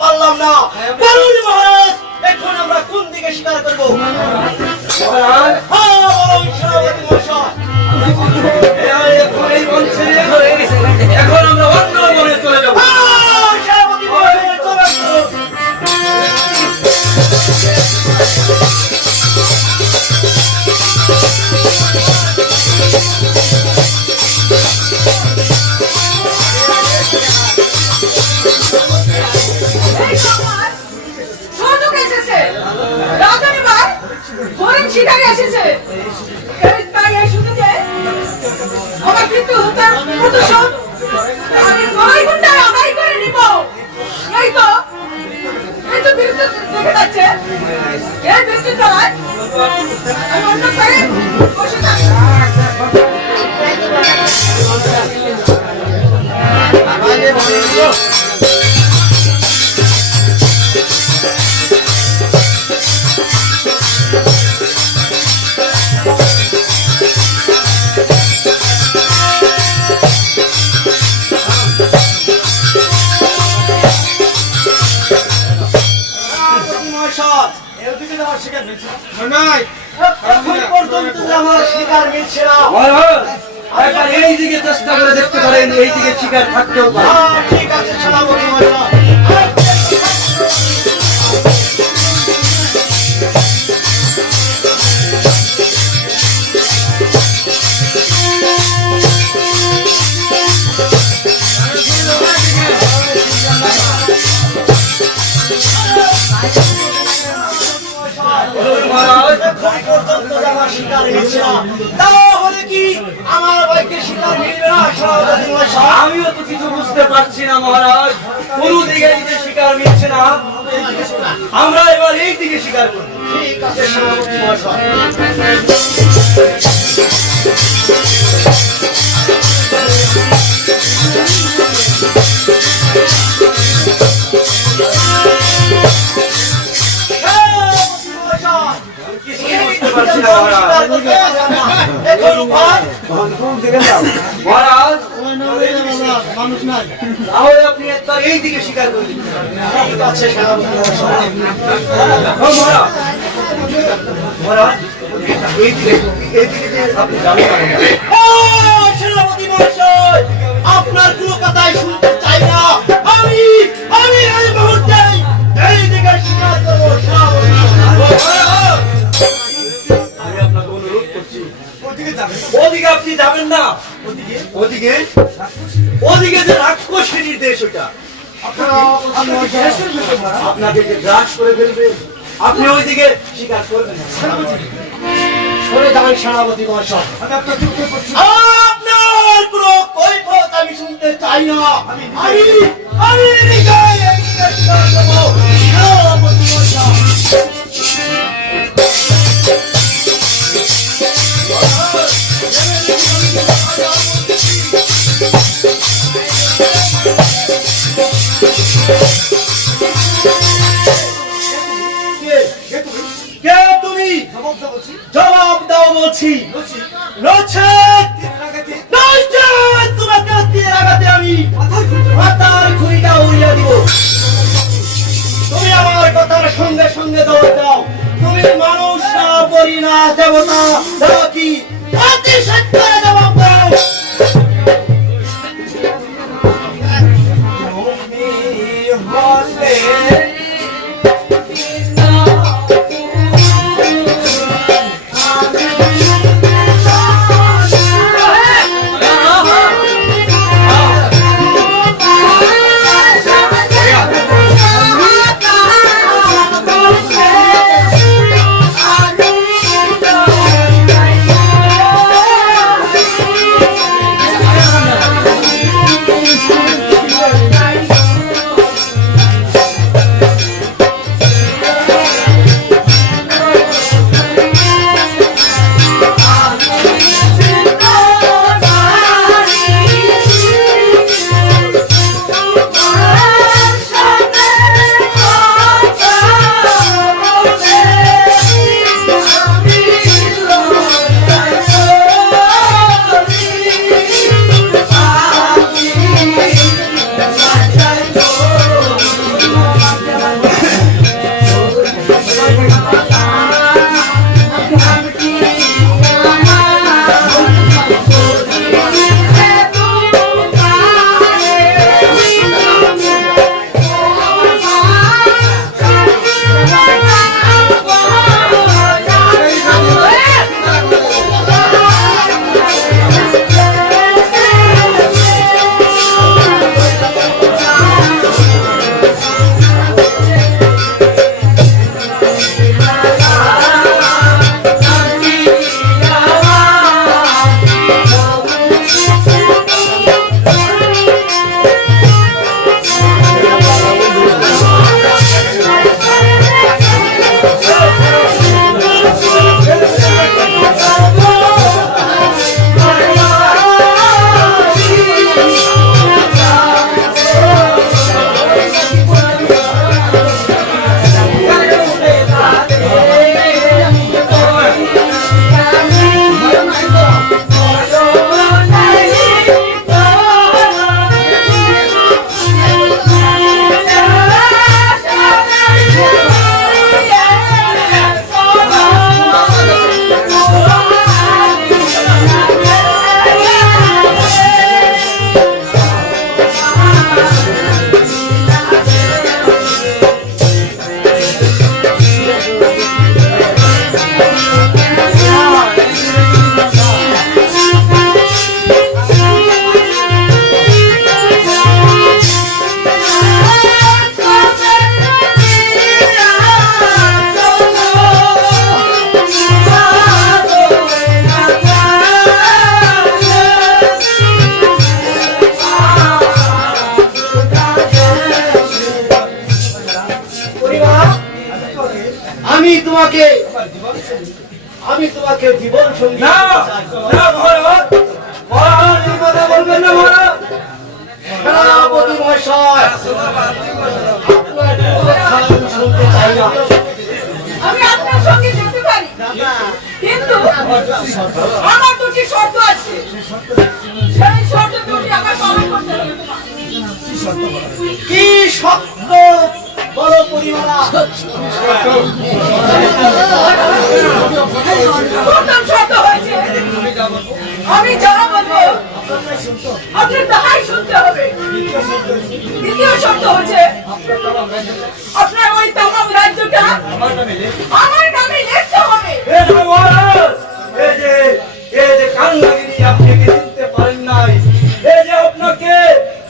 পারলাম না। বলুন মহারাজ, এখন আমরা কোন দিকে শিকার করবো? মহারাজ, হ্যাঁ বলুন সেনাপতি মহাশয়। এখন আমরা অন্য বনে চলে যাবো। হ্যাঁ সেনাপতি মহাশয়, চলেন তো। শিকারে এসেছে তাই এই শুনতে আমার কিন্তু তার প্রদর্শন আমি নয় ঘন্টা আদায় করে নিব। এই তো বিরুদ্ধে দেখে যাচ্ছে এই বিরুদ্ধে তলায় আমি অন্য করে বসে থাকি। এই দিকে চেষ্টা করে দেখতে পারেন, এই দিকে শিকার থাকতেও পারে। ঠিক আছে সেনাপতি মহাশয়। আমিও তো কিছু বুঝতে পারছি না মহারাজ, কোন দিকে শিকার মিলছে না। আমরা এবার এই দিকে শিকার করবো। ঠিক আছে সেনাপতি মহাশয়। মহারাজ, তাহলে আপনি একবার এই দিকে শিকার করবেন। ঠিক আছে সেনাপতি মহাশয়। মহারাজ, মহারাজ, এই দিকে যে আপনি জানেন না। সেনাপতি মহাশয়, আপনার কোনো কথাই শুনতে চাই না। আমি এই মুহূর্তে এই দিকে শিকার করবো। আমি আপনাকে অনুরোধ করছি, ওদিকে আপনি যাবেন না। ওদিকে যে রাক্ষসের দেশ, ওইটা আপনাকে যে গ্রাস করে ফেলবে, আপনি ওইদিকে শিকার করবেন না। সরে যান সেনাপতি মহাশয়। আপনার কোনো কৈফিয়ত আমি শুনতে চাই না। আমি এই দিকে শিকার করবো। সেনাপতি মহাশয়। জবাব দাও বলছি। তোমাকে তীর আঘাতে আমি মাথার খুঁড়িটা উড়িয়ে দিব। তুমি আমার কথার সঙ্গে সঙ্গে দৌড় দাও। তুমি মানুষ না, পরি না, দেবতা নাকি? অতি সত্য জবাব দাও। তোমাকে জীবন সঙ্গী না না মহারাজ, মহারাজ এই কথা বলবেন না মহারাজ। সেনাপতি মহাশয়, আপনার কথা আমি শুনতে চাই না। আমি আপনার সঙ্গে যেতে পারি, কিন্তু আমার দুটি শর্ত আছে। সেই শর্ত দুটি আমার পালন করতে হবে। কি শক্ত বড় পরিমাণা। প্রথম শর্ত হয়েছে, আমি যারা বলবো আপনার তাহাই শুনতে হবে। দ্বিতীয় শর্ত হচ্ছে, আপনার ওই তামাম রাজ্যটা আমার নামে লিখতে হবে। এই যে মহারাজ, এই যে কান্নাগিরি আপনাকে চিনতে পারেন নাই, এই যে আপনাকে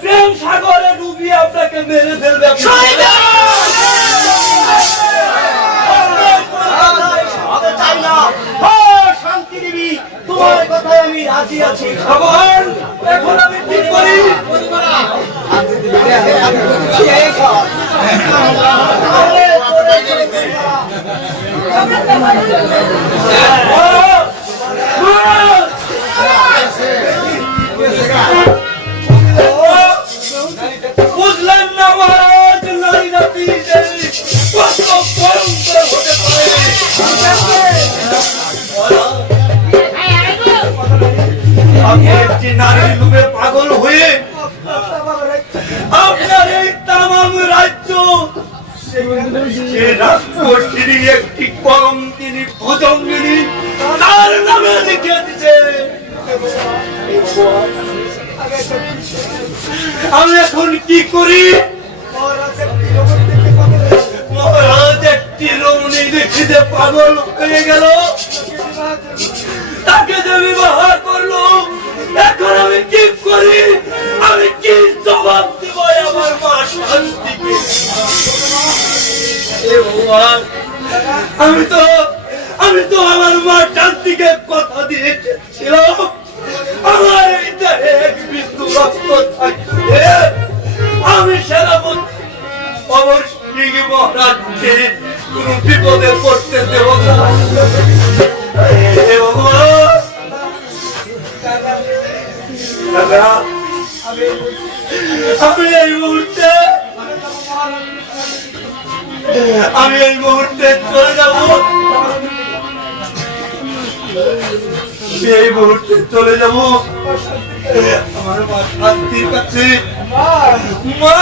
প্রেম সাগরে ডুবিয়ে আপনাকে মেরে ফেলবে। শুনতে চাই না। ও শান্তি দেবী, তোমার কথায় আমি রাজি আছি। ভগবান, এখন আমি কি করি? বুঝলেন না মহারাজ, নারী জাতি যে কত ভয়ঙ্কর হতে পারে। আপনি একটি নারীর লোভে পাগল হয়ে আপনার এই তামাম রাজ্য সে রাজকোষীর একটি কলম তিনি ভুজঙ্গিনী তার নামে লিখে দিচ্ছে। আমি এখন কি করি? মহারাজ একটি রমণী দেখিতে পাগল হয়ে গেল, তাকে যে বিবাহ করলো। এখন আমি কি করি? আমি কি জবাব দিব আমার মা শান্তিকে? হে ভগবান, আমি তো আমার মা শান্তিকে কথা দিয়েছিলাম আমার এই দেহে এক বিন্দু রক্ত থাকতে আমি সেনাপতি অবশ্যই মহারাজকে কোন বিপদে পড়তে দেব না। হে ভগবান, আমি এই মুহূর্তে চলে যাব। এই মুহূর্তে চলে যাব আমার মা শান্তির কাছে। মা